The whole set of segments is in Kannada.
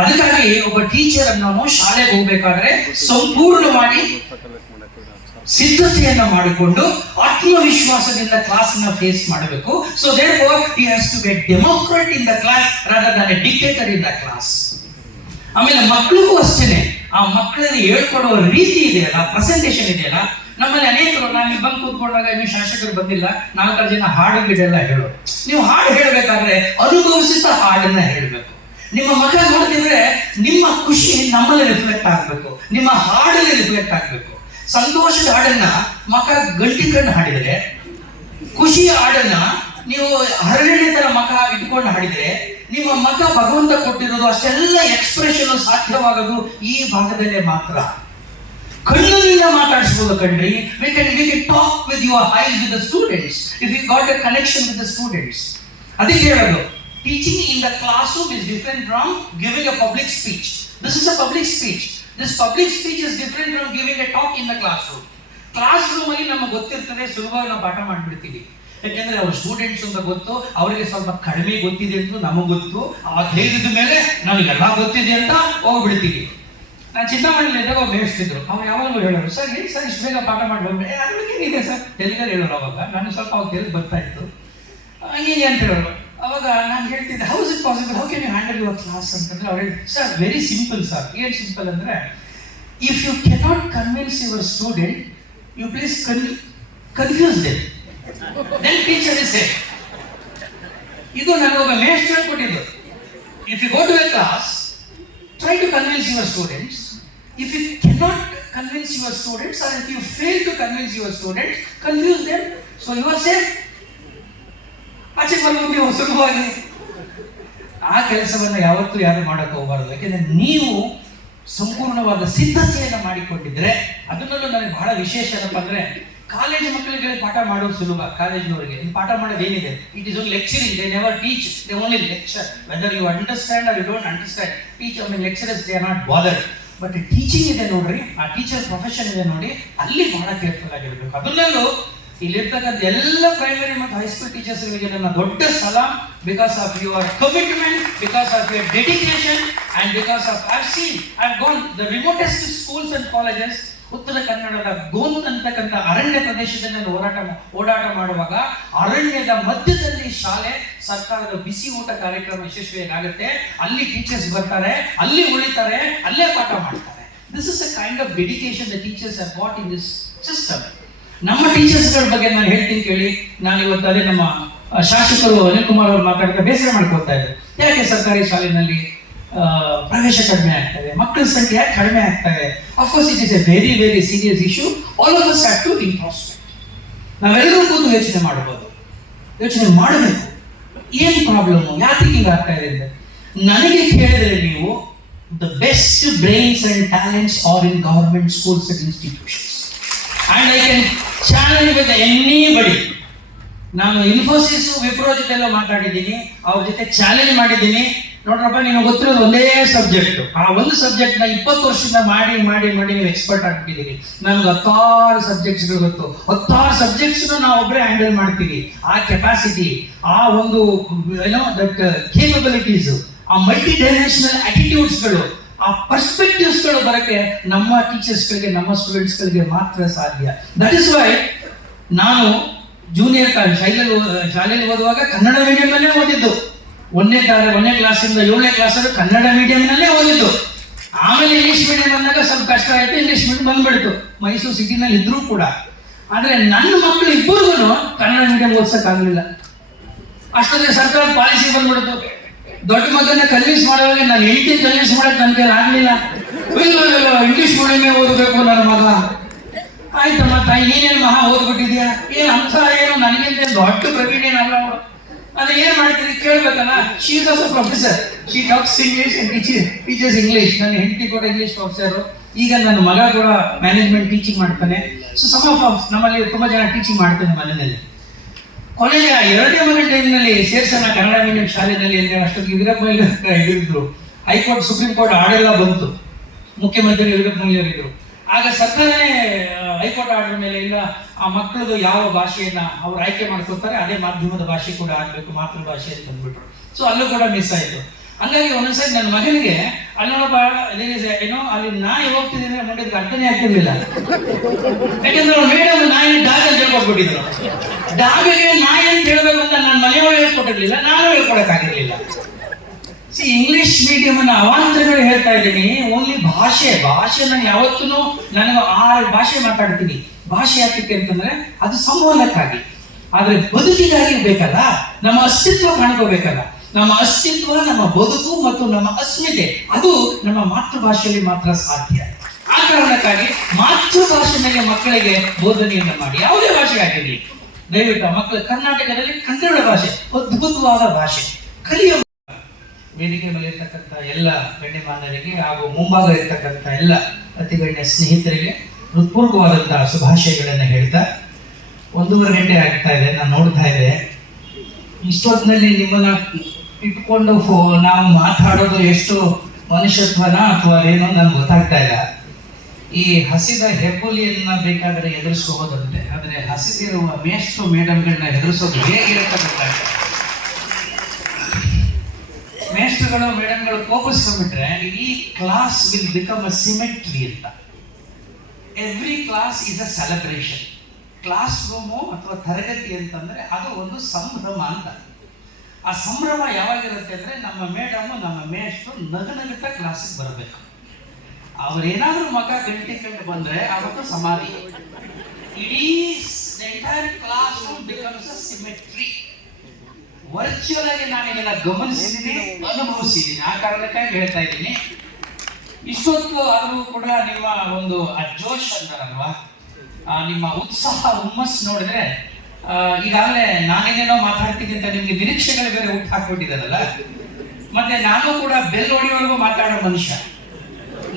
ಅದಕ್ಕಾಗಿ ಒಬ್ಬ ಟೀಚರ್ ಅನ್ನೋನು ಶಾಲೆಗೆ ಹೋಗ್ಬೇಕಾದ್ರೆ ಸಂಪೂರ್ಣವಾಗಿ ಸಿದ್ಧತೆಯನ್ನ ಮಾಡಿಕೊಂಡು ಆತ್ಮವಿಶ್ವಾಸದಿಂದ ಕ್ಲಾಸ್ನ ಫೇಸ್ ಮಾಡಬೇಕು so there he has to get democrat in the class rather than a dictator in the class ಆಮೇಲೆ ಮಕ್ಕಳಿಗೂ ಅಷ್ಟೇನೆ. ಆ ಮಕ್ಕಳಲ್ಲಿ ಹೇಳ್ಕೊಡೋ ರೀತಿ ಇದೆಯಲ್ಲ ಪ್ರೆಸೆಂಟೇಷನ್ ಇದೆಯಲ್ಲ ನಮ್ಮಲ್ಲಿ ಅನೇಕರು, ನಾನು ಇಲ್ಲಿ ಬಂದು ಕೂತ್ಕೊಂಡಾಗ ಇನ್ನು ಶಾಸಕರು ಬಂದಿಲ್ಲ. ನಾಲ್ಕಾರು ಜನ ಹಾಡು ಗಿಡೆಲ್ಲ ಹೇಳೋರು. ನೀವು ಹಾಡು ಹೇಳಬೇಕಾದ್ರೆ ಅನುಭವಿಸಿದ ಹಾಡನ್ನ ಹೇಳಬೇಕು. ನಿಮ್ಮ ಮಗ ನೋಡ್ತಿದ್ರೆ ನಿಮ್ಮ ಖುಷಿ ನಮ್ಮಲ್ಲಿ ರಿಫ್ಲೆಕ್ಟ್ ಆಗಬೇಕು. ನಿಮ್ಮ ಹಾಡಲ್ಲಿ ರಿಫ್ಲೆಕ್ಟ್ ಆಗಬೇಕು. ಸಂತೋಷದ ಹಾಡನ್ನ ಮಕ ಗಂಟಿ ಕಣ್ಣು ಹಾಡಿದರೆ, ಖುಷಿಯ ಹಾಡನ್ನ ನೀವು ಹರಳೆಣ್ಣೆ ತರ ಮಕ ಇಟ್ಕೊಂಡು ಹಾಡಿದ್ರೆ, ನಿಮ್ಮ ಮಗ ಭಗವಂತ ಕೊಟ್ಟಿರೋದು ಅಷ್ಟೆಲ್ಲ ಎಕ್ಸ್ಪ್ರೆಷನ್ ಸಾಧ್ಯವಾಗೋದು ಈ ಭಾಗದಲ್ಲೇ ಮಾತ್ರ. ಕಣ್ಣಿನಿಂದ ಮಾತಾಡಿಸ್ಬೋದು ಕಣ್ರಿ. We can we can talk with your eyes with the students if you got a connection with the students ಅದಕ್ಕೆ ಹೇಳೋದು teaching in the classroom is different from giving a public speech. This is a public speech. This public speech is different from giving a talk talk the classroom. Classroom classroom ಅಲ್ಲಿ ನಮಗೆ ಗೊತ್ತಿರ್ತದೆ, ಸುಲಭವಾಗಿ ನಾವು ಪಾಠ ಮಾಡಿಬಿಡ್ತೀವಿ. ಯಾಕೆಂದ್ರೆ ಅವ್ರ ಸ್ಟೂಡೆಂಟ್ಸ್ ಅಂತ ಗೊತ್ತು, ಅವರಿಗೆ ಸ್ವಲ್ಪ ಕಡಿಮೆ ಗೊತ್ತಿದೆ ಅಂತ ನಮಗೆ ಗೊತ್ತು. ಆ ಧೈರ್ಯದ ಮೇಲೆ ನಮಗೆಲ್ಲ ಗೊತ್ತಿದೆ ಅಂತ ಹೋಗ್ಬಿಡ್ತೀವಿ. ನಾನು ಚಿಂತಾಮಣಿಯಲ್ಲಿ ಇದ್ದಾಗ ಅವ್ರು ಹೇಳ್ತಿದ್ರು. ಅವ್ರು ಯಾವಾಗಲೂ ಹೇಳೋರು, ಸರ್ ಏನು ಸರ್, ಇಷ್ಟು ಬೇಗ ಪಾಠ ಮಾಡಿ ಬಂದ್ರೆ ಅದಕ್ಕೆ ಸರ್? ತೆಲುಗಲ್ಲಿ ಹೇಳೋರು ಅವಾಗ. ನಾನು ಸ್ವಲ್ಪ ಅವ್ರು ತೆಲುಗು ಬರ್ತಾ ಇತ್ತು. ಹೀಗೆ ಅಂತ ಹೇಳೋರು. ಅವಾಗ ನಾನು ಹೇಳ್ತಿದ್ದೆ how's it possible how can you handle your class ಅಂತಂದ್ರೆ ಅವ್ರು ಹೇಳಿ ಸರ್ ವೆರಿ ಸಿಂಪಲ್ ಸರ್ ಏನು ಸಿಂಪಲ್ ಅಂದ್ರೆ if you cannot convince your student you please confuse them then teacher is safe ಇದು ನನಗೊಬ್ಬ ಮೇಸ್ಟರ್ ಕೊಟ್ಟಿದ್ದು if you go to a class try to convince your students. If you cannot convince your students, or if you fail to convince your students, confuse them. So you are safe. ಆಚೆ ನೀವು ಸುಲಭವಾಗಿ ಆ ಕೆಲಸವನ್ನು ಯಾವತ್ತೂ ಯಾರು ಮಾಡಕ್ಕೆ ಹೋಗಬಾರದು. ಯಾಕೆಂದ್ರೆ ನೀವು ಸಂಪೂರ್ಣವಾದ ಸಿದ್ಧತೆಯನ್ನು ಮಾಡಿಕೊಂಡಿದ್ರೆ ಅದನ್ನಲ್ಲೂ ನನಗೆ ಬಹಳ ವಿಶೇಷ ಏನಪ್ಪ ಅಂದ್ರೆ ಕಾಲೇಜ್ ಮಕ್ಕಳಿಗೆ ಪಾಠ ಮಾಡೋದು ಸುಲಭ. ಕಾಲೇಜಿನವರಿಗೆ. ನೀವು ಪಾಠ ಮಾಡೋದು ಏನಿದೆ? It is one lecturing they never teach they only lecture whether you understand or you don't understand teach I mean lecturers they are not bother but teaching ಇದೆ ನೋಡ್ರಿ ಆ ಟೀಚರ್ ಪ್ರೊಫೆಷನ್ ಇದೆ ನೋಡಿ, ಅಲ್ಲಿ ಬಹಳ ಕೇರ್ಫುಲ್ ಆಗಿರ್ಬೇಕು. ಅದನ್ನಲ್ಲೂ ಇಲ್ಲಿರ್ತಕ್ಕಂಥ ಎಲ್ಲ ಪ್ರೈಮರಿ ಮತ್ತು ಹೈಸ್ಕೂಲ್ ಟೀಚರ್ಸ್ಗಳಿಗೆ ನನ್ನ ದೊಡ್ಡ ಸಲಾಮ್ because of your commitment because of your dedication and because of I see I gone the remotest schools and colleges ಉತ್ತರ ಕನ್ನಡದ ಗೋನ್ ಅಂತಕ್ಕಂಥ ಅರಣ್ಯ ಪ್ರದೇಶದಲ್ಲಿ ನಾನು ಹೋರಾಟ ಓಡಾಟ ಮಾಡುವಾಗ ಅರಣ್ಯದ ಮಧ್ಯದಲ್ಲಿ ಶಾಲೆ, ಸರ್ಕಾರದ ಬಿಸಿ ಊಟ ಕಾರ್ಯಕ್ರಮ ಯಶಸ್ವಿಯಾಗುತ್ತೆ. ಅಲ್ಲಿ ಟೀಚರ್ಸ್ ಬರ್ತಾರೆ, ಅಲ್ಲಿ ಉಳಿತಾರೆ, ಅಲ್ಲೇ ಪಾಠ ಮಾಡ್ತಾರೆ. This is a kind of dedication the teachers are what in this system ನಮ್ಮ ಟೀಚರ್ಸ್ಗಳ ಬಗ್ಗೆ ನಾನು ಹೇಳ್ತೀನಿ ಕೇಳಿ, ನಾನು ಇವತ್ತು ಅದೇ ನಮ್ಮ ಶಾಸಕರು ಅನಿಲ್ ಕುಮಾರ್ ಅವರು ಮಾತಾಡ್ತಾ ಬೇಸರ ಮಾಡ್ಕೊಳ್ತಾ ಇದ್ದಾರೆ. ಯಾಕೆ ಸರ್ಕಾರಿ ಶಾಲೆಯಲ್ಲಿ ಪ್ರವೇಶ ಕಡಿಮೆ ಆಗ್ತದೆ? ಮಕ್ಕಳ ಸಂಖ್ಯೆ ಯಾಕೆ ಕಡಿಮೆ ಆಗ್ತದೆ? Of course it is a very very serious issue all of us have to introspect ನಾವೆಲ್ಲರೂ ಕೂತು ಯೋಚನೆ ಮಾಡಬಹುದು. ಯೋಚನೆ ಮಾಡಬೇಕು. ಏನು ಪ್ರಾಬ್ಲಮ್ ಯಾಕೆ ಹಿಂಗೆ ಆಗ್ತಾ ಇದೆ ನನಗೆ ಕೇಳಿದ್ರೆ ನೀವು the best brains and talents are in government schools and institutions and I can challenge with anybody ನಾನು ಇನ್ಫೋಸಿಸ್ ವಿಪ್ರೋ ಜೊತೆ ಎಲ್ಲ ಮಾತಾಡಿದ್ದೀನಿ. ಅವ್ರ ಜೊತೆ ಚಾಲೆಂಜ್ ಮಾಡಿದ್ದೀನಿ. ನೋಡ್ರಪ್ಪ, ನಿಮಗೆ ಗೊತ್ತಿರೋದು ಒಂದೇ ಸಬ್ಜೆಕ್ಟ್ ಆ ಒಂದು ಸಬ್ಜೆಕ್ಟ್ನ ಇಪ್ಪತ್ತು ವರ್ಷದಿಂದ ಮಾಡಿ ಮಾಡಿ ಮಾಡಿ ನೀವು ಎಕ್ಸ್ಪರ್ಟ್ ಆಗ್ಬಿಟ್ಟಿದ್ದೀರಿ. ನಮ್ಗೆ ಹತ್ತಾರು ಸಬ್ಜೆಕ್ಟ್ಸ್ಗಳು ಗೊತ್ತು. ಹತ್ತಾರು ಸಬ್ಜೆಕ್ಟ್ಸ್ ನಾವು ಒಬ್ಬರೇ ಹ್ಯಾಂಡಲ್ ಮಾಡ್ತೀವಿ. ಆ ಕೆಪಾಸಿಟಿ ಆ ಒಂದು ಏನೋ ದಟ್ ಕೇಪಬಿಲಿಟೀಸ್ ಆ ಮಲ್ಟಿ ಡೈಮೆನ್ಷನಲ್ ಆಟಿಟ್ಯೂಡ್ಸ್ಗಳು ಆ ಪರ್ಸ್ಪೆಕ್ಟಿವ್ಸ್ಗಳು ಬರಕ್ಕೆ ನಮ್ಮ ಟೀಚರ್ಸ್ಗಳಿಗೆ ನಮ್ಮ ಸ್ಟೂಡೆಂಟ್ಸ್ಗಳಿಗೆ ಮಾತ್ರ ಸಾಧ್ಯ. ದಟ್ ಇಸ್ ವೈ ನಾನು ಜೂನಿಯರ್ ಶಾಲೆಯಲ್ಲಿ ಶಾಲೆಯಲ್ಲಿ ಓದುವಾಗ ಕನ್ನಡ ಮೀಡಿಯಂನಲ್ಲೇ ಓದಿದ್ದು. ಒಂದನೇ ತಾರೆ ಒಂದನೇ ಕ್ಲಾಸಿಂದ ಏಳನೇ ಕ್ಲಾಸ್ ಕನ್ನಡ ಮೀಡಿಯಂನಲ್ಲೇ ಓದಿದ್ದು. ಆಮೇಲೆ ಇಂಗ್ಲಿಷ್ ಮೀಡಿಯಂ ಬಂದಾಗ ಸ್ವಲ್ಪ ಕಷ್ಟ ಆಯ್ತು ಇಂಗ್ಲಿಷ್ ಮೀಡಿಯಂ ಬಂದ್ಬಿಡ್ತು. ಮೈಸೂರು ಸಿಟಿನಲ್ಲಿ ಇದ್ರೂ ಕೂಡ. ಆದರೆ ನನ್ನ ಮಕ್ಕಳು ಇಬ್ಬರಿಗೂ ಕನ್ನಡ ಮೀಡಿಯಂ ಓದ್ಸೋಕ್ಕಾಗಲಿಲ್ಲ. ಅಷ್ಟೊಂದು ಸರ್ಕಾರ ಪಾಲಿಸಿ ಬಂದ್ಬಿಡ್ತು. ದೊಡ್ಡ ಮಗನ ಕನ್ವಿನ್ಸ್ ಮಾಡೋವಾಗ ನಾನು ಹೆಂಡತಿ ಕನ್ವಿನ್ಸ್ ಮಾಡಕ್ ನನಗೆ ಆಗಲಿಲ್ಲ. ಇಂಗ್ಲಿಷ್ ಮೀಡಿಯಮೇ ಓದಬೇಕು ನನ್ನ ಮಗ. ಆಯ್ತಮ್ಮ ತಾಯಿ, ನೀನೇನು ಮಹಾ ಓದ್ಬಿಟ್ಟಿದ್ಯಾ? ಏನ್ ಅಂತ ಏನು ನನಗಿಂತ ದೊಡ್ಡ ಪ್ರಕ್ರಿಯೆ ಅವಳು. ಅದ ಏನ್ ಮಾಡ್ತೀರಿ? ಕೇಳ್ಬೇಕಲ್ಲ? She is also professor she talks English teacher teachers English ನನ್ನ ಹೆಂಡತಿ ಕೂಡ ಇಂಗ್ಲಿಷ್ ಪ್ರೊಫೆಸರ್ ಈಗ ನನ್ನ ಮಗ ಕೂಡ ಮ್ಯಾನೇಜ್ಮೆಂಟ್ ಟೀಚಿಂಗ್ ಮಾಡ್ತಾನೆ. ಸೊ ಸಮ್ ಆಫ್ ನಮ್ಮಲ್ಲಿ ತುಂಬಾ ಜನ ಟೀಚಿಂಗ್ ಮಾಡ್ತಾನೆ ಮನೆಯಲ್ಲಿ. ಕೊನೆಗೆ ಆ ಎರಡನೇ ಮನೆ ಟೈಮ್ನಲ್ಲಿ ಸೇರ್ಸೋಣ ಕನ್ನಡ ಮೀಡಿಯಂ ಶಾಲೆಯಲ್ಲಿ ಅಷ್ಟೊಂದು ವೀರಪ್ಪ ಇದ್ರು ಹೈಕೋರ್ಟ್, ಸುಪ್ರೀಂ ಕೋರ್ಟ್ ಆರ್ಡರ್ ಬಂತು. ಮುಖ್ಯಮಂತ್ರಿ ಇದ್ರು ಆಗ ಸರ್ಕಾರನೇ ಹೈಕೋರ್ಟ್ ಆರ್ಡರ್ ಮೇಲೆ ಇಲ್ಲ, ಆ ಮಕ್ಕಳದು ಯಾವ ಭಾಷೆಯನ್ನ ಅವ್ರು ಆಯ್ಕೆ ಮಾಡ್ಕೊಳ್ತಾರೆ, ಅದೇ ಮಾಧ್ಯಮದ ಭಾಷೆ ಕೂಡ ಆಗಬೇಕು, ಮಾತೃಭಾಷೆ ಅಂತ ಅಂದ್ಬಿಟ್ರು. ಸೊ ಅಲ್ಲೂ ಕೂಡ ಮಿಸ್ ಆಯ್ತು. ಹಂಗಾಗಿ ಒಂದೊಂದ್ಸರಿ ನನ್ನ ಮಗನಿಗೆ, ಅಲ್ಲಿ ಏನೋ ಅಲ್ಲಿ ನಾಯಿ ಹೋಗ್ತಿದ್ದೀನಿ ಮುಂದಕ್ಕೆ ಅರ್ಥನೇ ಆಗ್ತಿರ್ಲಿಲ್ಲ. ಯಾಕಂದ್ರೆ ಮೇಡಮ್ ನಾಯಿ ಡಾಗ್ ಅಂತ ಹೇಳ್ಕೊಟ್ಬಿಟ್ಟಿದ್ರು. ಡಾಗಿಗೆ ನಾಯಿ ಅಂತ ಹೇಳ್ಬೇಕು ಅಂತ ನನ್ನ ಮನೆಯವರು ಹೇಳ್ಕೊಟ್ಟಿರ್ಲಿಲ್ಲ, ನಾನು ಹೇಳ್ಕೊಡಕ್ಕಾಗಿರ್ಲಿಲ್ಲ. ಸಿ ಇಂಗ್ಲಿಷ್ ಮೀಡಿಯಂ ಅನ್ನ ಅವಾಂತರಗಳು ಹೇಳ್ತಾ ಇದ್ದೀನಿ ಓನ್ಲಿ ಭಾಷೆ ಭಾಷೆ ನಾನು ಯಾವತ್ತೂ ನನಗೆ ಆರು ಭಾಷೆ ಮಾತಾಡ್ತೀನಿ. ಭಾಷೆ ಯಾತಕ್ಕೆ ಅಂತಂದ್ರೆ ಅದು ಸಂವಹನಕ್ಕಾಗಿ. ಆದ್ರೆ ಬದುಕಿಗಾಗಿ ಬೇಕಲ್ಲ, ನಮ್ಮ ಅಸ್ತಿತ್ವ ಕಾಣ್ಕೋಬೇಕಲ್ಲ. ನಮ್ಮ ಅಸ್ತಿತ್ವ, ನಮ್ಮ ಬದುಕು ಮತ್ತು ನಮ್ಮ ಅಸ್ಮಿತೆ, ಅದು ನಮ್ಮ ಮಾತೃಭಾಷೆಯಲ್ಲಿ ಮಾತ್ರ ಸಾಧ್ಯ. ಆ ಕಾರಣಕ್ಕಾಗಿ ಮಾತೃಭಾಷೆ ಮೇಲೆ ಮಕ್ಕಳಿಗೆ ಬೋಧನೆಯನ್ನು ಮಾಡಿ, ಯಾವುದೇ ಭಾಷೆ ಆಗಿರಲಿ. ದಯವಿಟ್ಟು ಮಕ್ಕಳು ಕರ್ನಾಟಕದಲ್ಲಿ ಕನ್ನಡ ಭಾಷೆ, ಅದ್ಭುತವಾದ ಭಾಷೆ. ಕಲಿಯ ವೇದಿಕೆ ಮೇಲೆ ಇರ್ತಕ್ಕಂಥ ಎಲ್ಲ ಗಣ್ಯಮಾನ್ಯರಿಗೆ ಹಾಗೂ ಮುಂಭಾಗ ಇರ್ತಕ್ಕಂಥ ಎಲ್ಲ ಅತಿಗಣ್ಯ ಸ್ನೇಹಿತರಿಗೆ ಹೃತ್ಪೂರ್ವಕವಾದಂತಹ ಶುಭಾಶಯಗಳನ್ನು ಹೇಳ್ತಾ, ಒಂದೂವರೆ ಗಂಟೆ ಆಗ್ತಾ ಇದೆ, ನಾನು ನೋಡ್ತಾ ಇದ್ದೆ. ಇಷ್ಟೊತ್ತಿನಲ್ಲಿ ನಿಮ್ಮನ್ನ ಇಟ್ಕೊಂಡು ನಾವು ಮಾತಾಡೋದು ಎಷ್ಟು ಮನುಷ್ಯತ್ವನ ಅಥವಾ ಏನೋ ನನ್ಗೆ ಗೊತ್ತಾಗ್ತಾ ಇಲ್ಲ. ಈ ಹಸಿದ ಹೆಬ್ಬುಲಿಯನ್ನ ಬೇಕಾದ್ರೆ ಎದುರಿಸ್ಕೋಬೋದಂತೆ. ಆದರೆ ಹಸಿದಿರುವ ಮೇಷ್ಟ್ರು ಮೇಡಮ್ಗಳನ್ನ ಎದುರಿಸೋದು ಹೇಗಿರುತ್ತೆ ಗೊತ್ತಾಗ್ತದೆ ಮೇಷ್ಟ್ರುಗಳು, ಮೇಡಮ್ಗಳು ಕೋಪಿಸ್ಕೊಂಡ್ಬಿಟ್ರೆ ಈ class will become a cemetery ಅಂತ. Every class is a celebration classroom ಅಥವಾ ತರಗತಿ ಅಂತಂದ್ರೆ ಅದು ಒಂದು ಸಂಭ್ರಮ ಅಂತ. ಆ ಸಂಭ್ರಮ ಯಾವಾಗಿರುತ್ತೆ ಅಂದ್ರೆ ನಮ್ಮ ಮೇಡಮ್ಮು ನಮ್ಮ ಮೇಷ್ಟ್ರು ನಗನಗುತ್ತಾ ಕ್ಲಾಸಿಗೆ ಬರಬೇಕು. ಅವ್ರೇನಾದ್ರೂ ಮಗ ಗಂಟಿಕೊಂಡು ಬಂದ್ರೆ ಅವತ್ತು ಸಮಾಧಿ. ಇಡೀ entire class becomes cemetery virtual ಆಗಿ ನಾನು ಇದನ್ನ ಗಮನಿಸಿದ್ದೀನಿ ಅನುಭವಿಸಿದ್ದೀನಿ ಆ ಕಾರಣಕ್ಕಾಗಿ ಹೇಳ್ತಾ ಇದ್ದೀನಿ. ಇಷ್ಟೊತ್ತು ಆದರೂ ಕೂಡ ನಿಮ್ಮ ಒಂದು ಆ ಜೋಶ್ ಅಂತಾರಲ್ವಾ? ನಿಮ್ಮ ಉತ್ಸಾಹ ಹುಮ್ಮಸ್ ನೋಡಿದ್ರೆ ಈಗಾಗಲೇ ನಾನೇನೇನೋ ಮಾತಾಡ್ತೀನಿ ಅಂತ ನಿಮ್ಗೆ ನಿರೀಕ್ಷೆಗಳು ಬೇರೆ ಹುಟ್ಟು ಹಾಕ್ಬಿಟ್ಟಿದ್ದಾರಲ್ಲ? ಮತ್ತೆ ನಾನು ಕೂಡ ಬೆಲ್ ಹೊಡಿಯೋವರೆಗೂ ಮಾತಾಡೋ ಮನುಷ್ಯ.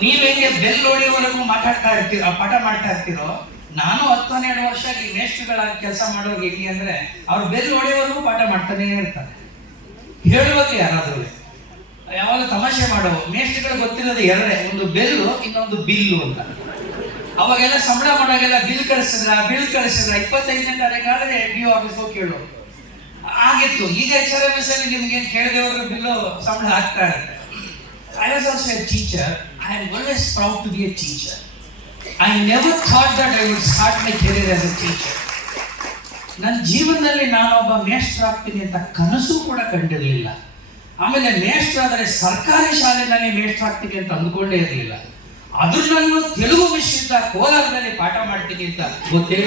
ನೀವ್ ಹೆಂಗೆ ಬೆಲ್ ಹೊಡಿಯೋವರೆಗೂ ಮಾತಾಡ್ತಾ ಇರ್ತೀರೋ ಪಾಠ ಮಾಡ್ತಾ ಇರ್ತೀರೋ, ನಾನು ಹತ್ತು ಹನ್ನೆರಡು ವರ್ಷ ಈ ಮೇಷ್ಟ್ರುಗಳ ಕೆಲಸ ಮಾಡೋರು ಹೆಂಗೆ ಅಂದ್ರೆ ಅವ್ರು ಬೆಲ್ ಹೊಡೆಯೋವರೆಗೂ ಪಾಠ ಮಾಡ್ತಾನೆ ಇರ್ತಾರೆ. ಹೇಳುವಕ್ಕೆ ಯಾರಾದ್ರೂ ಯಾವಾಗ ತಮಾಷೆ ಮಾಡೋ ಮೇಷ್ಟ್ರುಗಳು ಗೊತ್ತಿರೋದು ಎರಡೇ ಒಂದು ಬೆಲ್ಲು, ಇನ್ನೊಂದು ಬಿಲ್ಲು ಅಂತ. ಅವಾಗೆಲ್ಲ ಸಂಬಳ ಮಾಡೋಗೆಲ್ಲ ಬಿಲ್ ಕಳಿಸಿದ್ರ ಬಿಲ್ ಕಳಿಸಿದ್ರ, ಇಪ್ಪತ್ತೈದನೇ ತಾರೀಕು ಆದ್ರೆ ಡಿ ಆಫೀಸ್ ಹೋಗಿ ಕೇಳು. ಆಗಿತ್ತು. ಈಗ ಎಚ್ ಆರ್ ಎಂ ಎಸ್ ಅಲ್ಲಿ ನಿಮ್ಗೆ ಕೇಳದೇವ್ರ ಬಿಲ್ಲು ಸಂಬಳ ಹಾಕ್ತಾ ಇರುತ್ತೆ I was also a teacher I am always proud to be a teacher I never thought that I would start my career as a teacher ನನ್ನ ಜೀವನದಲ್ಲಿ ನಾನೊಬ್ಬ ಮೇಸ್ಟರ್ ಆಗ್ತೀನಿ ಅಂತ ಕನಸು ಕೂಡ ಕಂಡಿರಲಿಲ್ಲ. ಆಮೇಲೆ ಮೇಷ್ಟ್ರ ಆದರೆ ಸರ್ಕಾರಿ ಶಾಲೆನಲ್ಲಿ ಮೇಸ್ಟರ್ ಆಗ್ತೀನಿ ಅಂತ ಅಂದ್ಕೊಂಡೇ ಇರಲಿಲ್ಲ. ಅದ್ರ ನಾನು ತೆಲುಗು ಮಿಶ್ರಿತ ಕೋಲಾರದಲ್ಲಿ ಪಾಠ ಮಾಡ್ತೀನಿ ಅಂತ ಗೊತ್ತೇ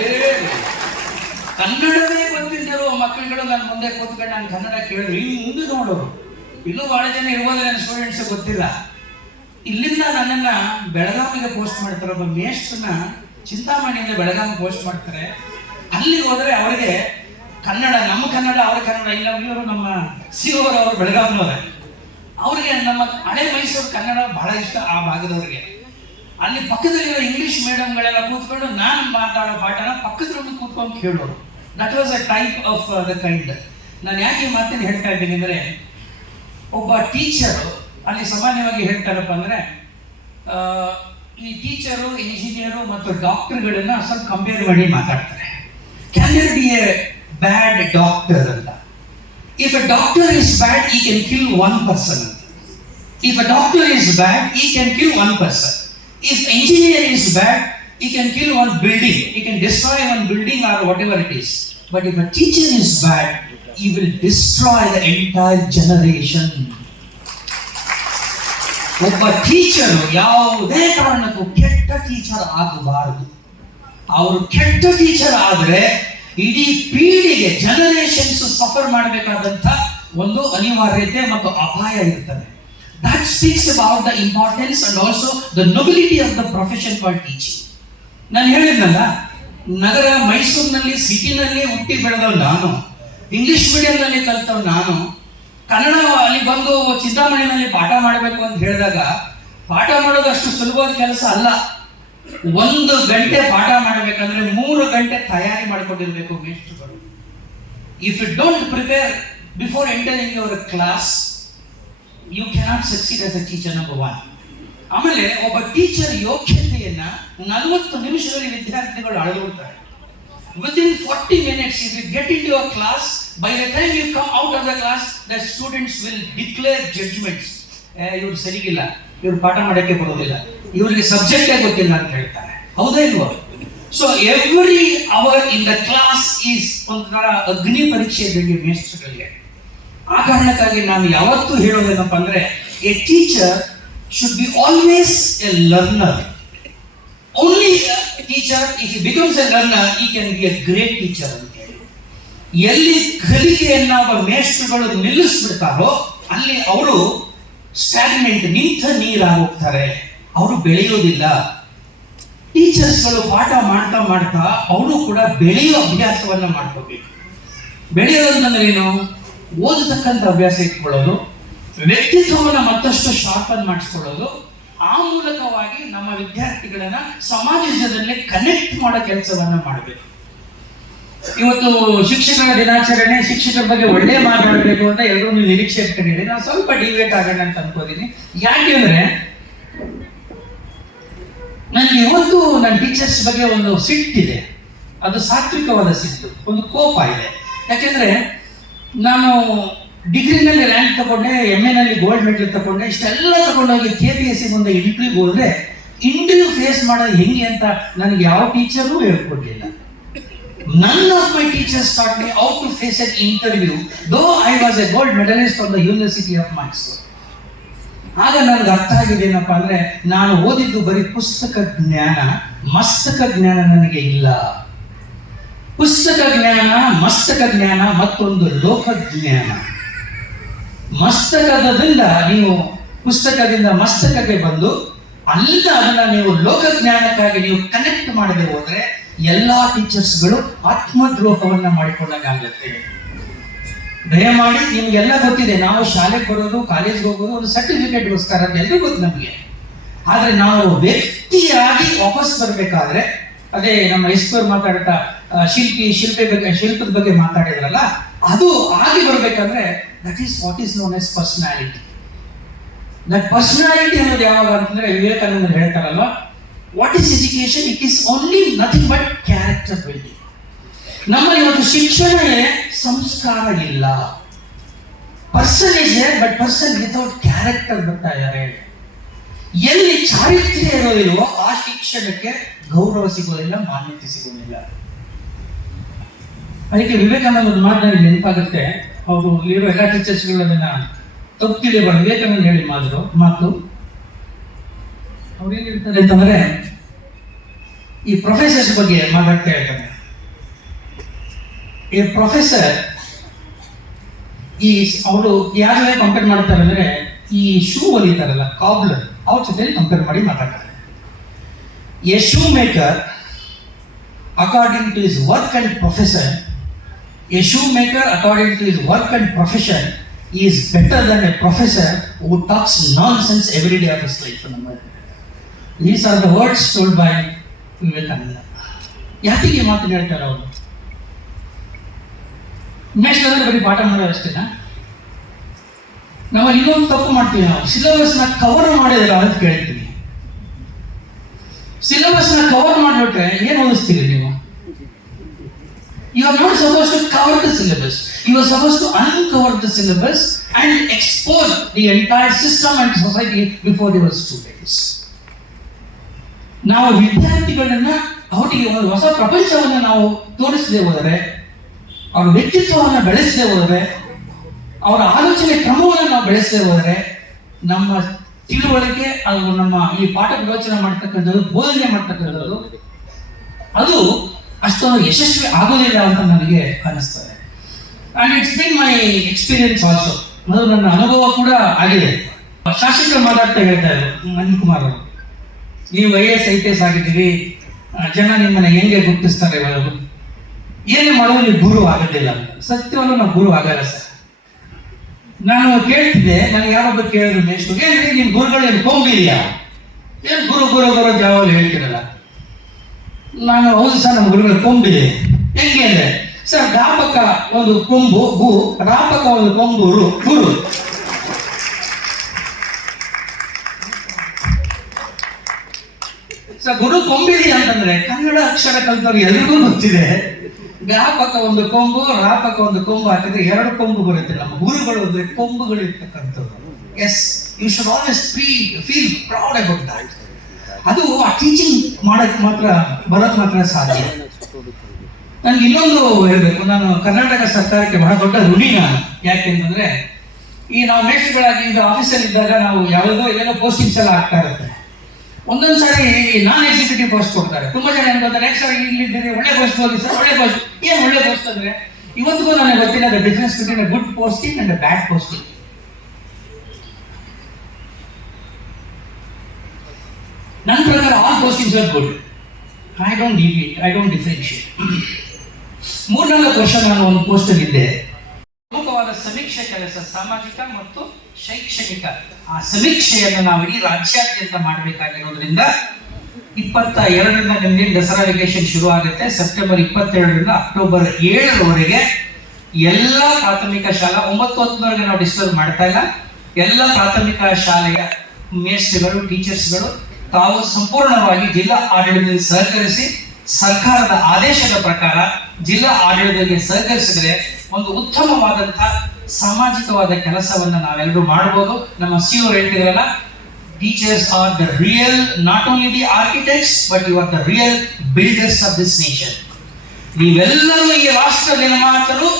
ಕನ್ನಡವೇ ಗೊತ್ತಿದ್ದರು ಮಕ್ಕಳುಗಳು ನನ್ನ ಮುಂದೆ ಕೂತ್ಕೊಂಡು ನಾನು ಕನ್ನಡ ಕೇಳಿದ್ರು. ಇನ್ನು ಮುಂದೆ ನೋಡೋರು ಇನ್ನೂ ಬಹಳ ಜನ ಇರ್ಬೋದು ನನ್ನ ಸ್ಟೂಡೆಂಟ್ಸ್ ಗೊತ್ತಿಲ್ಲ. ಇಲ್ಲಿಂದ ನನ್ನನ್ನ ಬೆಳಗಾವಿಗೆ ಪೋಸ್ಟ್ ಮಾಡ್ತಾರೆ ಒಬ್ಬ ಮೇಷ್ಟ್ರನ್ನ ಚಿಂತಾಮಣಿಯಿಂದ ಬೆಳಗಾವಿ ಪೋಸ್ಟ್ ಮಾಡ್ತಾರೆ. ಅಲ್ಲಿ ಹೋದ್ರೆ ಅವರಿಗೆ ಕನ್ನಡ, ನಮ್ಮ ಕನ್ನಡ, ಅವ್ರ ಕನ್ನಡ, ಇಲ್ಲ, ಇವರು ನಮ್ಮ ಸಿ ಅವರು ಬೆಳಗಾವಿನವರೇ. ಅವ್ರಿಗೆ ನಮ್ಮ ಹಳೆ ಮೈಸೂರು ಕನ್ನಡ ಬಹಳ ಇಷ್ಟ ಆ ಭಾಗದವರಿಗೆ. ಅಲ್ಲಿ ಪಕ್ಕದಲ್ಲಿರೋ ಇಂಗ್ಲಿಷ್ ಮೇಡಮ್ಗಳೆಲ್ಲ ಕೂತ್ಕೊಂಡು ನಾನು ಮಾತಾಡೋ ಪಾಠನ ಪಕ್ಕದ ರೂಮ್ ಕೂತ್ಕೊಂಡು ಕೇಳೋರು. That was a type of the kind ನಾನು ಯಾಕೆ ಮಾತನ್ನು ಹೇಳ್ತಾ ಇದ್ದೀನಿ ಅಂದರೆ, ಒಬ್ಬ ಟೀಚರು ಅಲ್ಲಿ ಸಾಮಾನ್ಯವಾಗಿ ಹೇಳ್ತಾರಪ್ಪ ಅಂದರೆ ಈ ಟೀಚರು ಇಂಜಿನಿಯರು ಮತ್ತು ಡಾಕ್ಟರ್ಗಳನ್ನ ಸ್ವಲ್ಪ ಕಂಪೇರ್ ಮಾಡಿ ಮಾತಾಡ್ತಾರೆ. Can you be a bad doctor ಅಂತ? If a doctor is bad he can kill one person if a doctor is bad he can kill one person. If engineer is bad, he can kill one building. He can destroy one building or whatever it is. But if a teacher is bad, he will destroy the entire generation. ಒಬ್ಬ ಟೀಚರ್ ಯಾವುದೇ ಕಾರಣಕ್ಕೂ ಕೆಟ್ಟ ಟೀಚರ್ ಆಗಬಾರದು ಅವರು ಕೆಟ್ಟ ಟೀಚರ್ ಆದರೆ ಇಡೀ ಪೀಳಿಗೆ ಜನರೇಷನ್ಸ್ ಸಫರ್ ಮಾಡಬೇಕಾದಂತ ಒಂದು ಅನಿವಾರ್ಯತೆ ಮತ್ತು ಅಪಾಯ ಇರ್ತದೆ that speaks about the importance and also the nobility of the profession for teaching. ನಾನು ಹೇಳಿದ್ನಲ್ಲ, ನಗರ ಮೈಸೂರಿನಲ್ಲಿ, ಸಿಟಿನಲ್ಲಿ ಹುಟ್ಟಿ ಬೆಳೆದವ್ ನಾನು. ಇಂಗ್ಲಿಷ್ ಮೀಡಿಯಂನಲ್ಲಿ ಕಲ್ತವ್ ನಾನು. ಕನ್ನಡ ಅಲ್ಲಿ ಬಂದು ಚಿಂತಾಮಣಿನಲ್ಲಿ ಪಾಠ ಮಾಡಬೇಕು ಅಂತ ಹೇಳಿದಾಗ, ಪಾಠ ಮಾಡೋದು ಅಷ್ಟು ಸುಲಭವಾದ ಕೆಲಸ ಅಲ್ಲ. ಒಂದು ಗಂಟೆ ಪಾಠ ಮಾಡಬೇಕಂದ್ರೆ ಮೂರು ಗಂಟೆ ತಯಾರಿ ಮಾಡ್ಕೊಂಡಿರ್ಬೇಕು ಮೇಷ್ಟ್ರುಗಳು if you don't prepare before entering your class you cannot succeed as a teacher number one ಆಮೇಲೆ ಒಬ್ಬ ಟೀಚರ್ ಯೋಗ್ಯತೆಯನ್ನ ನಲವತ್ತು ನಿಮಿಷದಲ್ಲಿ ವಿದ್ಯಾರ್ಥಿಗಳು ಅಳೆದುಕೊಳ್ತಾರೆ with in forty minutes if you get in your class by the time you come out of the class the students will declare judgments ಇವ್ರು ಸರಿಗಿಲ್ಲ. ಇವ್ರು ಪಾಠ ಮಾಡೋಕ್ಕೆ ಬರೋದಿಲ್ಲ. ಇವ್ರಿಗೆ ಸಬ್ಜೆಕ್ಟೇ ಗೊತ್ತಿಲ್ಲ ಅಂತ ಹೇಳ್ತಾರೆ. ಹೌದಾ ಇಲ್ವಾ? So every hour in the class is ಒಂಥರ ಅಗ್ನಿ ಪರೀಕ್ಷೆ ಇದ್ದಂಗೆ ಮೇಸ್ಟ್ರುಗಳಿಗೆ ಆ ಕಾರಣಕ್ಕಾಗಿ ನಾನು ಯಾವತ್ತೂ ಹೇಳೋದೇನಪ್ಪ ಅಂದ್ರೆ a teacher should be always a learner only teacher if becomes a learner he can be a great teacher ಅಂತ ಹೇಳಿ. ಎಲ್ಲಿ ಕಲಿಕೆಯನ್ನ ಒಬ್ಬ ಮೇಷ್ಟ್ರುಗಳು ನಿಲ್ಲಿಸ್ಬಿಡ್ತಾರೋ, ಅಲ್ಲಿ ಅವರು ಸ್ಟ್ಯಾಗ್ನೆಂಟ್ ನಿಂತ ನೀರಾಗಿ ಹೋಗ್ತಾರೆ. ಅವರು ಬೆಳೆಯೋದಿಲ್ಲ. ಟೀಚರ್ಸ್ಗಳು ಪಾಠ ಮಾಡ್ತಾ ಮಾಡ್ತಾ, ಅವರು ಕೂಡ ಬೆಳೆಯೋ ಅಭ್ಯಾಸವನ್ನ ಮಾಡ್ಕೋಬೇಕು. ಬೆಳೆಯೋದಂದ್ರೆ ಏನು? ಓದತಕ್ಕಂಥ ಅಭ್ಯಾಸ ಇಟ್ಕೊಳ್ಳೋದು, ವ್ಯಕ್ತಿತ್ವವನ್ನು ಮತ್ತಷ್ಟು ಶಾರ್ಪನ್ ಮಾಡಿಸ್ಕೊಳ್ಳೋದು, ಆ ಮೂಲಕವಾಗಿ ನಮ್ಮ ವಿದ್ಯಾರ್ಥಿಗಳನ್ನ ಸಮಾಜದಲ್ಲಿ ಕನೆಕ್ಟ್ ಮಾಡೋ ಕೆಲಸವನ್ನ ಮಾಡಬೇಕು. ಇವತ್ತು ಶಿಕ್ಷಕರ ದಿನಾಚರಣೆ, ಶಿಕ್ಷಕರ ಬಗ್ಗೆ ಒಳ್ಳೆ ಮಾತಾಡಬೇಕು ಅಂತ ಎಲ್ಲರೂ ನೀವು ನಿರೀಕ್ಷೆ ಇಟ್ಕೊಂಡಿದ್ದೀನಿ ನಾನು ಸ್ವಲ್ಪ ಡಿವೇಟ್ ಆಗೋಣ ಅಂತ ಅನ್ಕೋತೀನಿ ಯಾಕೆ ಅಂದ್ರೆ ನನಗೆ ಇವತ್ತು ನನ್ನ ಟೀಚರ್ಸ್ ಬಗ್ಗೆ ಒಂದು ಸಿಟ್ಟಿದೆ. ಅದು ಸಾತ್ವಿಕವಾದ ಸಿಟ್ಟು, ಒಂದು ಕೋಪ ಇದೆ. ಯಾಕೆಂದ್ರೆ ನಾನು ಡಿಗ್ರಿನಲ್ಲಿ ರ್ಯಾಂಕ್ ತಗೊಂಡೆ ಎಂ ಎನಲ್ಲಿ ಗೋಲ್ಡ್ ಮೆಡಲ್ ತಗೊಂಡೆ, ಇಷ್ಟೆಲ್ಲ ತಗೊಂಡೋಗಿ ಕೆ ಪಿ ಎಸ್ ಸಿ ಮುಂದೆ ಇಂಟರ್ವ್ಯೂಗೆ ಹೋದ್ರೆ ಇಂಟರ್ವ್ಯೂ ಫೇಸ್ ಮಾಡೋದು ಹೆಂಗೆ ಅಂತ ನನಗೆ ಯಾವ ಟೀಚರೂ ಹೇಳ್ಕೊಟ್ಟಿಲ್ಲ. None of my teachers start me how to face an interview though I was a gold medalist from the university of Mysuru ಆಗ ನನಗೆ ಅರ್ಥ ಆಗಿದೆ ಏನಪ್ಪಾ ಅಂದ್ರೆ, ನಾನು ಓದಿದ್ದು ಬರೀ ಪುಸ್ತಕ ಜ್ಞಾನ, ಮಸ್ತಕ ಜ್ಞಾನ ನನಗೆ ಇಲ್ಲ. ಪುಸ್ತಕ ಜ್ಞಾನ, ಮಸ್ತಕ ಜ್ಞಾನ ಮತ್ತೊಂದು ಲೋಕ ಜ್ಞಾನ ಮಸ್ತಕದಿಂದ ನೀವು ಪುಸ್ತಕದಿಂದ ಮಸ್ತಕಕ್ಕೆ ಬಂದು ಅಲ್ಲಿಂದ ಅದನ್ನ ನೀವು ಲೋಕ ಜ್ಞಾನಕ್ಕಾಗಿ ನೀವು ಕನೆಕ್ಟ್ ಮಾಡದೆ ಹೋದ್ರೆ ಎಲ್ಲಾ ಟೀಚರ್ಸ್ಗಳು ಆತ್ಮದ್ರೋಹವನ್ನ ಮಾಡಿಕೊಂಡಾಗುತ್ತೆ ದಯಮಾಡಿ ನಿಮ್ಗೆಲ್ಲ ಗೊತ್ತಿದೆ, ನಾವು ಶಾಲೆಗೆ ಬರೋದು ಕಾಲೇಜ್ಗೆ ಹೋಗೋದು ಒಂದು ಸರ್ಟಿಫಿಕೇಟ್ ಗೋಸ್ಕರ ಎಲ್ರಿಗೂ ಗೊತ್ತು ನಮಗೆ. ಆದರೆ ನಾವು ವ್ಯಕ್ತಿಯಾಗಿ ವಾಪಸ್ ಬರಬೇಕಾದ್ರೆ, ಅದೇ ನಮ್ಮ ಈಶ್ವರ್ ಮಾತಾಡ್ತಾ ಶಿಲ್ಪಿ ಶಿಲ್ಪಿ ಬಗ್ಗೆ, ಶಿಲ್ಪದ ಬಗ್ಗೆ ಮಾತಾಡಿದ್ರಲ್ಲ, ಅದು ಆಗಿ ಬರ್ಬೇಕಂದ್ರೆ that is what is known as personality that personality ಅನ್ನೋದು ಯಾವಾಗ ಅಂತಂದ್ರೆ ವಿವೇಕಾನಂದರು ಹೇಳ್ತಾರಲ್ವ? What is education it is only nothing but character building ನಮ್ಮ ಇವತ್ತು ಶಿಕ್ಷಣ ಸಂಸ್ಕಾರ ಇಲ್ಲ. Person is but person without character ಬರ್ತಾ ಇದ್ದಾರೆ. ಎಲ್ಲಿ ಚಾರಿತ್ರ್ಯ ಇರೋದಿಲ್ವೋ, ಆ ಶಿಕ್ಷಣಕ್ಕೆ ಗೌರವ ಸಿಗೋದಿಲ್ಲ, ಮಾನ್ಯತೆ ಸಿಗೋದಿಲ್ಲ. ಅದಕ್ಕೆ ವಿವೇಕಾನಂದ ಒಂದು ಮಾತು ನನಗೆ ನೆನಪಾಗುತ್ತೆ. ಅವರು ಇರೋ ಎಲ್ಲ ಟೀಚರ್ಸ್ಗಳನ್ನ ತಪ್ಪು ತಿಳಿಯಬಾರ್ದು ವಿವೇಕಾನಂದ ಹೇಳಿ ಮಾತು ಮಾತು. ಅವ್ರು ಏನ್ ಹೇಳ್ತಾರೆ ಅಂತಂದ್ರೆ, ಈ ಪ್ರೊಫೆಸರ್ಸ್ ಬಗ್ಗೆ ಮಾತಾಡ್ತಾ ಇರ್ತಾರೆ. ಈ ಪ್ರೊಫೆಸರ್ ಈ ಅವರು ಯಾರನ್ನೇ ಕಂಪೇರ್ ಮಾಡ್ತಾರೆ ಅಂದ್ರೆ, ಈ ಶೂ ಹೊಲಿತಾರಲ್ಲ ಕಾಬ್ಲರ್ ಅವ್ರ ಜೊತೆ ಕಂಪೇರ್ ಮಾಡಿ ಮಾತಾಡ್ತಾರೆ. A shoemaker according to his work and professor shoemaker according to his work and profession is better than a professor who talks nonsense every day of his life ನಮ್ಮ these are the words told by Vivekananda ಯಾತಿಗೆ ಮಾತನ್ನು ಹೇಳ್ತಾರೆ ಅವರು? ಅಂದ್ರೆ ಬರೀ ಪಾಠ ಮಾಡೋ ಅಷ್ಟೇನಾ? ನಾವು ಇನ್ನೊಂದು ತಪ್ಪು ಮಾಡ್ತೀವಿ ನಾವು. ಸಿಲೆಬಸ್ನ ಕವರ್ ಮಾಡಿದ್ರೆ ಅಂತ ಕೇಳ್ತೀವಿ ಸಿಲೆಬಸ್ನ ಕವರ್ ಮಾಡಿಬಿಟ್ರೆ ಏನ್ ಓದಿಸ್ತೀರಿ ನೀವು? You are not suppose to cover the syllabus you are suppose to uncover the syllabus and expose the entire system and society before your students ನಾವು ವಿದ್ಯಾರ್ಥಿಗಳನ್ನ ಅವರಿಗೆ ಒಂದು ಹೊಸ ಪ್ರಪಂಚವನ್ನು ನಾವು ತೋರಿಸದೆ ಹೋದರೆ, ಅವರ ವ್ಯಕ್ತಿತ್ವವನ್ನು ಬೆಳೆಸದೆ ಹೋದರೆ, ಅವರ ಆಲೋಚನೆ ಕ್ರಮವನ್ನು ನಾವು ಬೆಳೆಸದೆ ಹೋದರೆ, ನಮ್ಮ ತಿಳುವಳಿಕೆ ಹಾಗೂ ನಮ್ಮ ಈ ಪಾಠ ಪ್ರವಚನ ಮಾಡ್ತಕ್ಕಂಥದ್ದು, ಬೋಧನೆ ಮಾಡ್ತಕ್ಕಂಥದ್ದು, ಅದು ಅಷ್ಟೊಂದು ಯಶಸ್ವಿ ಆಗೋದಿಲ್ಲ ಅಂತ ನನಗೆ ಅನಿಸ್ತದೆ. And it's been my experience also ಅದು ನನ್ನ ಅನುಭವ ಕೂಡ ಆಗಿದೆ. ಶಾಸಕರು ಮಾತಾಡ್ತಾ ಹೇಳ್ತಾ ಇದ್ರು ಅನಿಲ್ ಕುಮಾರ್ ಅವರು. ನೀವು I S, I P S ಆಗಿದ್ದೀವಿ ಜನ ನಿಮ್ಮನ್ನ ಹೆಂಗೆ ಗುರುತಿಸ್ತಾರೆ ಇವರು ಏನೇ ಮಾಡೋದು ನೀವು ಗುರು ಆಗೋದಿಲ್ಲ. ಸತ್ಯವನ್ನು ನಾವು ಗುರು ಆಗಲ್ಲ ಸರ್. ನಾನು ಕೇಳ್ತಿದ್ದೆ, ನನಗೆ ಯಾರೊಬ್ಬ ಕೇಳಿದ್ರು ಮೇಷ್ಟ್ರು ಏನ್ರಿ ನಿಮ್ ಗುರುಗಳು ಏನು ಕೊಂಬಿದೆಯಾ ಏನ್ ಗುರು ಗುರು ಗುರು ಯಾವಾಗಲೂ ಹೇಳ್ತಿರಲ್ಲ. ನಾನು ಹೌದು ಸರ್ ನಮ್ಮ ಗುರುಗಳ ಕೊಂಬಿದೆ. ಹೆಂಗೆ ಅಂದ್ರೆ? ಸರ್ ಗಾಪಕ ಒಂದು ಕೊಂಬು, ಗು ರಾಪಕ ಒಂದು ಕೊಂಬು ಗುರು. ಸರ್, ಗುರು ಕೊಂಬಿದೆ ಅಂತಂದ್ರೆ ಕನ್ನಡ ಅಕ್ಷರ ಕಲ್ತವ್ರು ಎಲ್ರಿಗೂ ಗೊತ್ತಿದೆ. ವ್ಯಾಪಕ ಒಂದು ಕೊಂಬು ರಾಪಕ ಒಂದು ಕೊಂಬು ಹಾಕಿದ್ರೆ ಎರಡು ಕೊಂಬು ಬರುತ್ತೆ. ನಮ್ಮ ಗುರುಗಳು ಅಂದ್ರೆ ಕೊಂಬುಗಳು ಇರ್ತಕ್ಕಂಥದ್ದು yes you should always feel feel proud about that ಅದು ಆ ಟೀಚಿಂಗ್ ಮಾಡಕ್ ಮಾತ್ರ, ಬರೋಕ್ ಮಾತ್ರ ಸಾಧ್ಯ. ನನಗೆ ಇನ್ನೊಂದು ಹೇಳಬೇಕು. ನಾನು ಕರ್ನಾಟಕ ಸರ್ಕಾರಕ್ಕೆ ಬಹಳ ದೊಡ್ಡ ಋಣಿ ನಾನು ಯಾಕೆಂತಂದ್ರೆ ಈ ನಾವು ಮೇಸ್ಟ್ಗಳಾಗಿ ಈಗ ಆಫೀಸಲ್ಲಿ ಇದ್ದಾಗ ನಾವು ಯಾವುದೋ ಏನೋ ಪೋಸ್ಟಿಂಗ್ಸ್ ಎಲ್ಲ ಆಗ್ತಾ ಇರುತ್ತೆ. ಒಂದೊಂದು ಸಾರಿ ನಾನ್ ಎಕ್ಸಿಕ್ಯೂಟಿವ್ ಪೋಸ್ಟ್ ಕೊಡ್ತಾರೆ. ತುಂಬಾ ಜನ ಏನ್ ಗೊತ್ತಾರೆ ಸರ್ ಇಲ್ಲಿದ್ದೀರಿ ಒಳ್ಳೆ ಪೋಸ್ಟ್ ಹೋಗಿ ಸರ್, ಒಳ್ಳೆ ಪೋಸ್ಟ್ ಏನ್ ಒಳ್ಳೆ ಪೋಸ್ಟ್ ಅಂದ್ರೆ, ಇವತ್ತಿಗೂ ನನಗೆ ಗೊತ್ತಿಲ್ಲ between good posting and bad posting ನನ್ನ ಪ್ರಕಾರ all postings are I don't deviate I don't differentiate ಮೂರ್ನಾಲ್ಕು ವರ್ಷ ನಾನು ಒಂದು ಪೋಸ್ಟ್ ಇದ್ದೆ. ಪ್ರಮುಖವಾದ ಸಮೀಕ್ಷೆ ಕೆಲಸ, ಸಾಮಾಜಿಕ ಮತ್ತು ಶೈಕ್ಷಣಿಕ. ಆ ಸಮೀಕ್ಷೆಯನ್ನು ನಾವು ಇಡೀ ರಾಜ್ಯಾದ್ಯಂತ ಮಾಡಬೇಕಾಗಿರೋದ್ರಿಂದ ಇಪ್ಪತ್ತ ಎರಡರಿಂದ ನಿಮಗೆ ದಸರಾ ವೆಕೇಶನ್ ಶುರು ಆಗುತ್ತೆ. ಸೆಪ್ಟೆಂಬರ್ ಇಪ್ಪತ್ತೆರಡರಿಂದ ಅಕ್ಟೋಬರ್ ಏಳರವರೆಗೆ ಎಲ್ಲ ಪ್ರಾಥಮಿಕ ಶಾಲಾ ಒಂಬತ್ತು ಹತ್ತರವರೆಗೆ ನಾವು ಡಿಸ್ಟರ್ಬ್ ಮಾಡ್ತಾ ಇಲ್ಲ. ಎಲ್ಲ ಪ್ರಾಥಮಿಕ ಶಾಲೆಯ ಮೇಸ್ಟ್ರಿಗಳು ಟೀಚರ್ಸ್ಗಳು ತಾವು ಸಂಪೂರ್ಣವಾಗಿ ಜಿಲ್ಲಾ ಆಡಳಿತದಲ್ಲಿ ಸಹಕರಿಸಿ ಸರ್ಕಾರದ ಆದೇಶದ ಪ್ರಕಾರ ಜಿಲ್ಲಾ ಆಡಳಿತದಲ್ಲಿ ಸಹಕರಿಸಿದರೆ ಒಂದು ಉತ್ತಮವಾದಂತಹ ಸಾಮಾಜಿಕವಾದ ಕೆಲಸವನ್ನು ನಾವೆಲ್ಲರೂ ಮಾಡಬಹುದು ನಮ್ಮ CO ಹೇಳ್ತಿದ್ರಲ್ಲ teachers are the real not only the architects but you are the real builders of this nation ನೀವೆಲ್ಲರೂ ಈ ರಾಷ್ಟ್ರ ನಿರ್ಮಾತರು,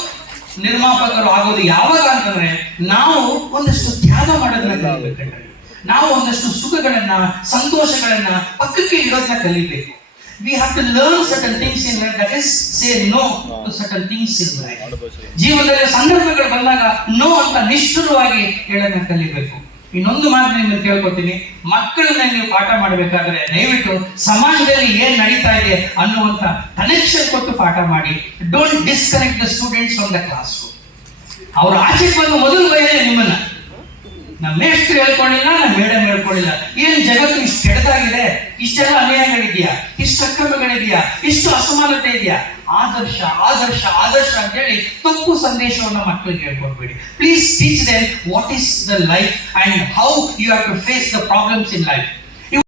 ನಿರ್ಮಾಪಕರು ಆಗೋದು ಯಾವಾಗ ಅಂತಂದ್ರೆ, ನಾವು ಒಂದಷ್ಟು ತ್ಯಾಗ ಮಾಡೋದನ್ನ ಕಲಿಬೇಕಂದ್ರೆ ನಾವು ಒಂದಷ್ಟು ಸುಖಗಳನ್ನ, ಸಂತೋಷಗಳನ್ನ ಪಕ್ಕಕ್ಕೆ ಇರೋದನ್ನ ಕಲಿಬೇಕು. We have to learn certain things in life that is say no to certain things in life ಜೀವನದಲ್ಲಿ ಸಂದರ್ಭಗಳು ಬಂದಾಗ ನೋ ಅಂತ ನಿಷ್ಠುರವಾಗಿ ಹೇಳೋದನ್ನ ಕಲಿಬೇಕು. ಇನ್ನೊಂದು ಮಾತು ನಿಮ್ಮನ್ನು ಕೇಳ್ಕೊತೀನಿ. ಮಕ್ಕಳನ್ನ ನೀವು ಪಾಠ ಮಾಡಬೇಕಾದ್ರೆ ದಯವಿಟ್ಟು ಸಮಾಜದಲ್ಲಿ ಏನ್ ನಡೀತಾ ಇದೆ ಅನ್ನುವಂತ ಕನೆಕ್ಷನ್ ಕೊಟ್ಟು ಪಾಠ ಮಾಡಿ. Don't disconnect the students from the class ಅವ್ರ ಆಚೆ ಬಂದು ಮೊದಲು ಬಯಲೇ ನಿಮ್ಮನ್ನ. ನಮ್ಮ ಮೇಸ್ತ್ರಿ ಹೇಳ್ಕೊಂಡಿಲ್ಲ ನಮ್ಮ ಮೇಡಮ್ ಹೇಳ್ಕೊಂಡಿಲ್ಲ. ಏನ್ ಜಗತ್ತು ಇಷ್ಟು ಕೆಡದಾಗಿದೆ ಇಷ್ಟೆಲ್ಲ ಅನ್ಯಾಯಗಳಿದೆಯಾ? ಇಷ್ಟು ಅಕ್ರಮಗಳಿದೆಯಾ ಇಷ್ಟು ಅಸಮಾನತೆ ಇದೆಯಾ? ಆದರ್ಶ ಆದರ್ಶ ಆದರ್ಶ ಅಂತೇಳಿ ತಪ್ಪು ಸಂದೇಶವನ್ನು ಮಕ್ಕಳಿಗೆ ಹೇಳ್ಕೊಡ್ಬೇಡಿ please teach then what is the life and how you have to face the problems in life